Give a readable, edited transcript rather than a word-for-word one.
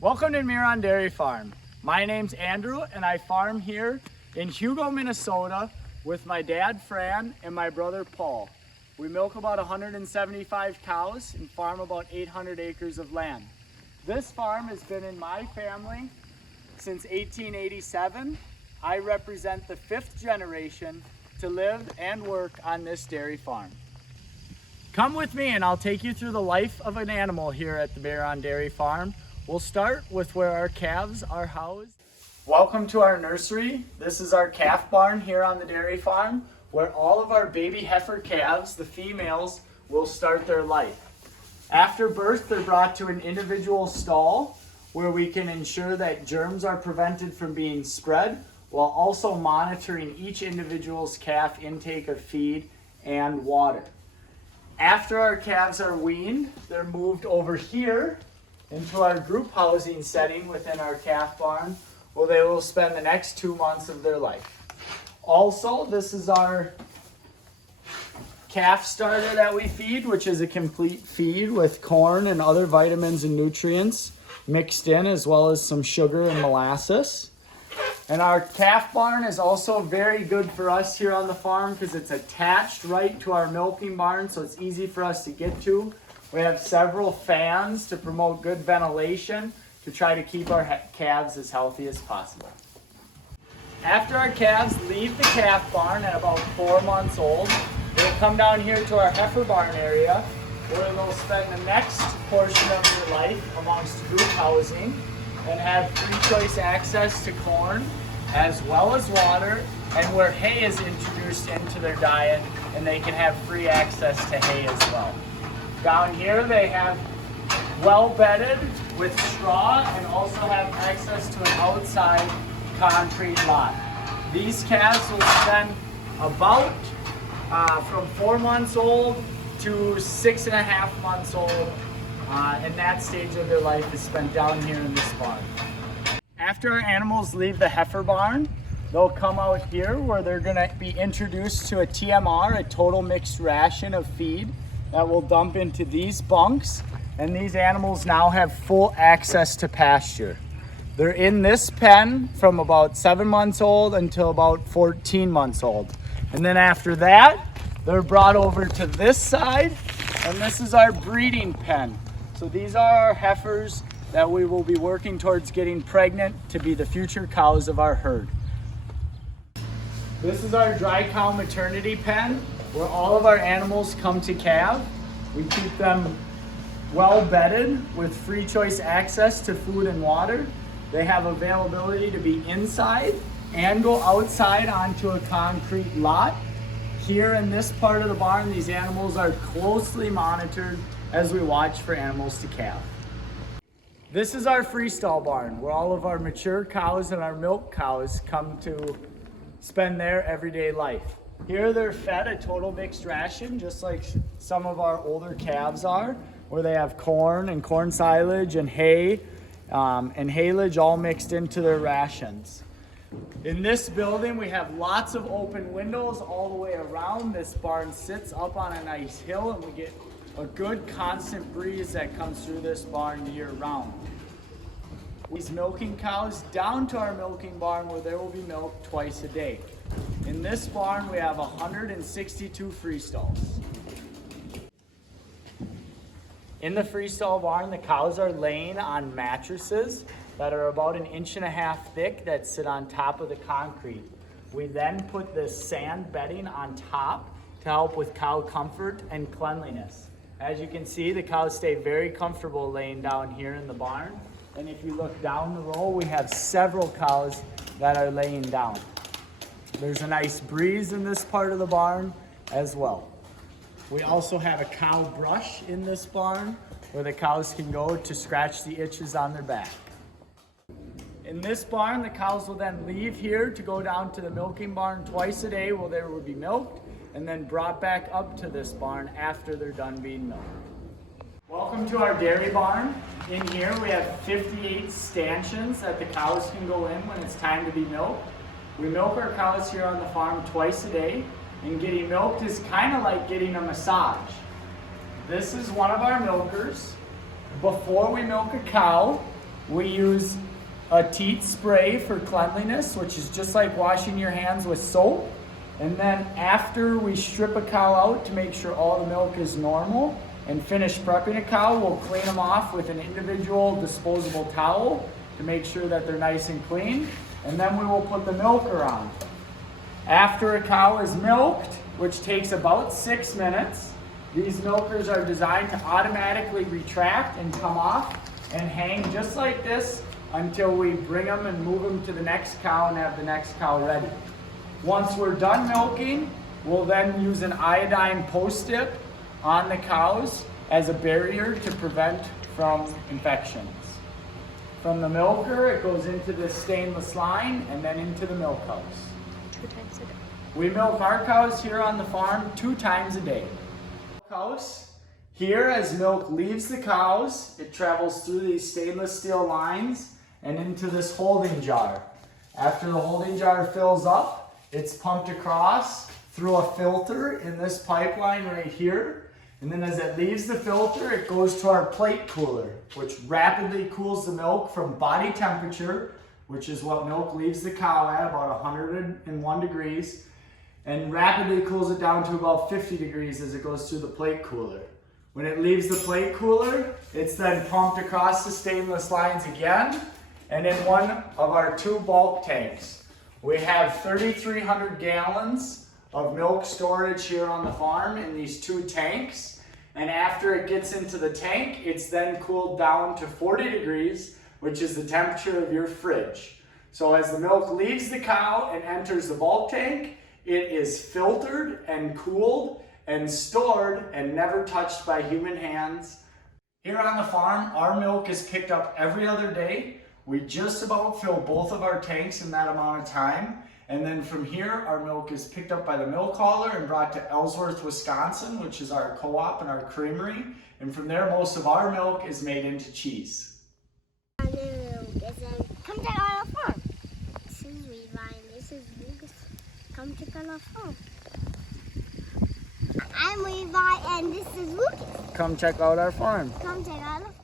Welcome to Miron Dairy Farm. My name's Andrew and I farm here in Hugo, Minnesota with my dad Fran and my brother Paul. We milk about 175 cows and farm about 800 acres of land. This farm has been in my family since 1887. I represent the 5th generation to live and work on this dairy farm. Come with me and I'll take you through the life of an animal here at the Miron Dairy Farm. We'll start with where our calves are housed. Welcome to our nursery. This is our calf barn here on the dairy farm, where all of our baby heifer calves, the females, will start their life. After birth, they're brought to an individual stall where we can ensure that germs are prevented from being spread, while also monitoring each individual's calf intake of feed and water. After our calves are weaned, they're moved over here into our group housing setting within our calf barn, where they will spend the next 2 months of their life. Also, this is our calf starter that we feed, which is a complete feed with corn and other vitamins and nutrients mixed in, as well as some sugar and molasses. And our calf barn is also very good for us here on the farm because it's attached right to our milking barn, so it's easy for us to get to. We have several fans to promote good ventilation to try to keep our calves as healthy as possible. After our calves leave the calf barn at about 4 months old, they'll come down here to our heifer barn area where they'll spend the next portion of their life amongst group housing and have free choice access to corn as well as water, and where hay is introduced into their diet and they can have free access to hay as well. Down here they have well bedded with straw and also have access to an outside concrete lot. These calves will spend about from 4 months old to 6.5 months old, and that stage of their life is spent down here in this barn. After our animals leave the heifer barn, they'll come out here where they're going to be introduced to a TMR, a total mixed ration of feed, that will dump into these bunks, and these animals now have full access to pasture. They're in this pen from about 7 months old until about 14 months old. And then after that, they're brought over to this side, and this is our breeding pen. So these are our heifers that we will be working towards getting pregnant to be the future cows of our herd. This is our dry cow maternity pen, where all of our animals come to calve. We keep them well bedded with free choice access to food and water. They have availability to be inside and go outside onto a concrete lot. Here in this part of the barn, these animals are closely monitored as we watch for animals to calve. This is our Freestyle Barn, where all of our mature cows and our milk cows come to spend their everyday life. Here they're fed a total mixed ration, just like some of our older calves are, where they have corn and corn silage and hay and haylage all mixed into their rations. In this building, we have lots of open windows all the way around. This barn sits up on a nice hill, and we get a good constant breeze that comes through this barn year round. These milking cows down to our milking barn, where they will be milked twice a day. In this barn, we have 162 freestalls. In the freestall barn, the cows are laying on mattresses that are about 1.5 inches thick that sit on top of the concrete. We then put this sand bedding on top to help with cow comfort and cleanliness. As you can see, the cows stay very comfortable laying down here in the barn. And if you look down the row, we have several cows that are laying down. There's a nice breeze in this part of the barn as well. We also have a cow brush in this barn where the cows can go to scratch the itches on their back. In this barn, the cows will then leave here to go down to the milking barn twice a day where they will be milked and then brought back up to this barn after they're done being milked. Welcome to our dairy barn. In here we have 58 stanchions that the cows can go in when it's time to be milked. We milk our cows here on the farm twice a day, and getting milked is kind of like getting a massage. This is one of our milkers. Before we milk a cow, we use a teat spray for cleanliness, which is just like washing your hands with soap. And then after we strip a cow out to make sure all the milk is normal and finish prepping a cow, we'll clean them off with an individual disposable towel to make sure that they're nice and clean. And then we will put the milker on. After a cow is milked, which takes about 6 minutes, these milkers are designed to automatically retract and come off and hang just like this until we bring them and move them to the next cow and have the next cow ready. Once we're done milking, we'll then use an iodine post-dip on the cows as a barrier to prevent from infections. From the milker, it goes into the stainless line and then into the milk house. 2 times a day. We milk our cows here on the farm 2 times a day. House. Here, as milk leaves the cows, it travels through these stainless steel lines and into this holding jar. After the holding jar fills up, it's pumped across through a filter in this pipeline right here. And then as it leaves the filter, it goes to our plate cooler, which rapidly cools the milk from body temperature, which is what milk leaves the cow at, about 101 degrees, and rapidly cools it down to about 50 degrees as it goes through the plate cooler. When it leaves the plate cooler, it's then pumped across the stainless lines again and in one of our 2 bulk tanks. We have 3,300 gallons of milk storage here on the farm in these 2 tanks. And after it gets into the tank, it's then cooled down to 40 degrees, which is the temperature of your fridge. So as the milk leaves the cow and enters the bulk tank, it is filtered and cooled and stored and never touched by human hands. Here on the farm, our milk is picked up every other day. We just about fill both of our tanks in that amount of time. And then from here, our milk is picked up by the milk hauler and brought to Ellsworth, Wisconsin, which is our co-op and our creamery. And from there, most of our milk is made into cheese. Come check out our farm. This is Levi and this is Lucas. Come check out our farm. I'm Levi and this is Lucas. Come check out our farm. Come check out our farm.